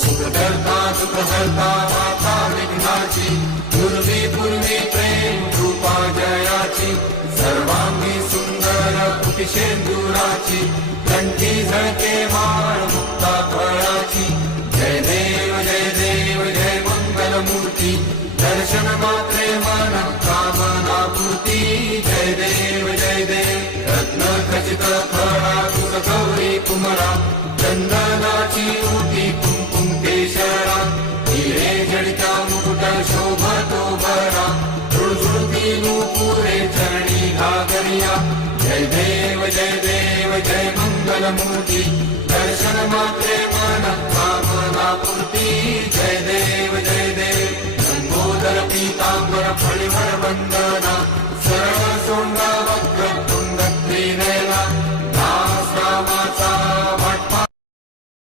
सुखकर्ता सुखहर्ता माता विघ्नाची पूर्वी पूर्वी प्रेम कृपा जयाची सर्वांगी सुंदर कुटिशेंदुराची कंठी झळके माळ मुक्ता फळाची जय देव जय मंगलमूर्ती दर्शन मात्रे मन कामना पूर्ती जय देव रत्न खचित फळा तुझ गौरी कुमरा चंदनाची उटी कुंकुम केशरा हिरे जडिता मुकुट शोभतो बरा झुळझुळती नूपुरे चरणी घागरिया जय देव जय मंगलमूर्ती दर्शन मात्रे